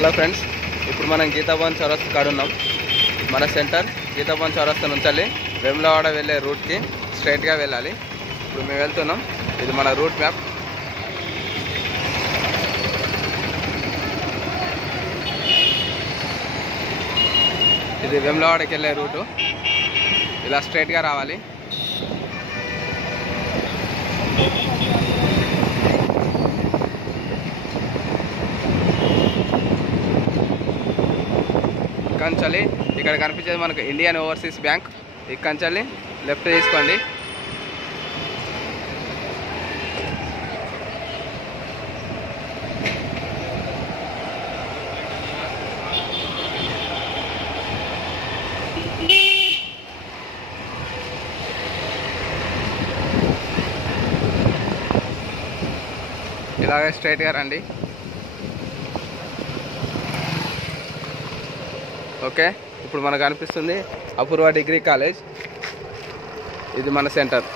Hello friends, ఇప్పుడు మనం గీతాభవన్ చౌరస్తా కాడ ఉన్నాం. మన సెంటర్ గీతాభవన్ చౌరస్తా నుంచి వేములవాడ వెళ్ళే రూట్కి స్ట్రైట్గా వెళ్ళాలి. ఇప్పుడు మేము వెళ్తున్నాం. ఇది మన రూట్ మ్యాప్. ఇది వేములవాడకి వెళ్ళే రూటు. ఇలా స్ట్రైట్గా రావాలి. ఇక్కడి ఇక్కడ కనిపించేది మనకు ఇండియన్ ఓవర్సీస్ బ్యాంక్. ఇక్కడి లెఫ్ట్ తీసుకోండి. ఇలాగే స్ట్రైట్గా రండి. ఓకే, ఇప్పుడు మనకు అనిపిస్తుంది అపూర్వ డిగ్రీ కాలేజ్. ఇది మన సెంటర్.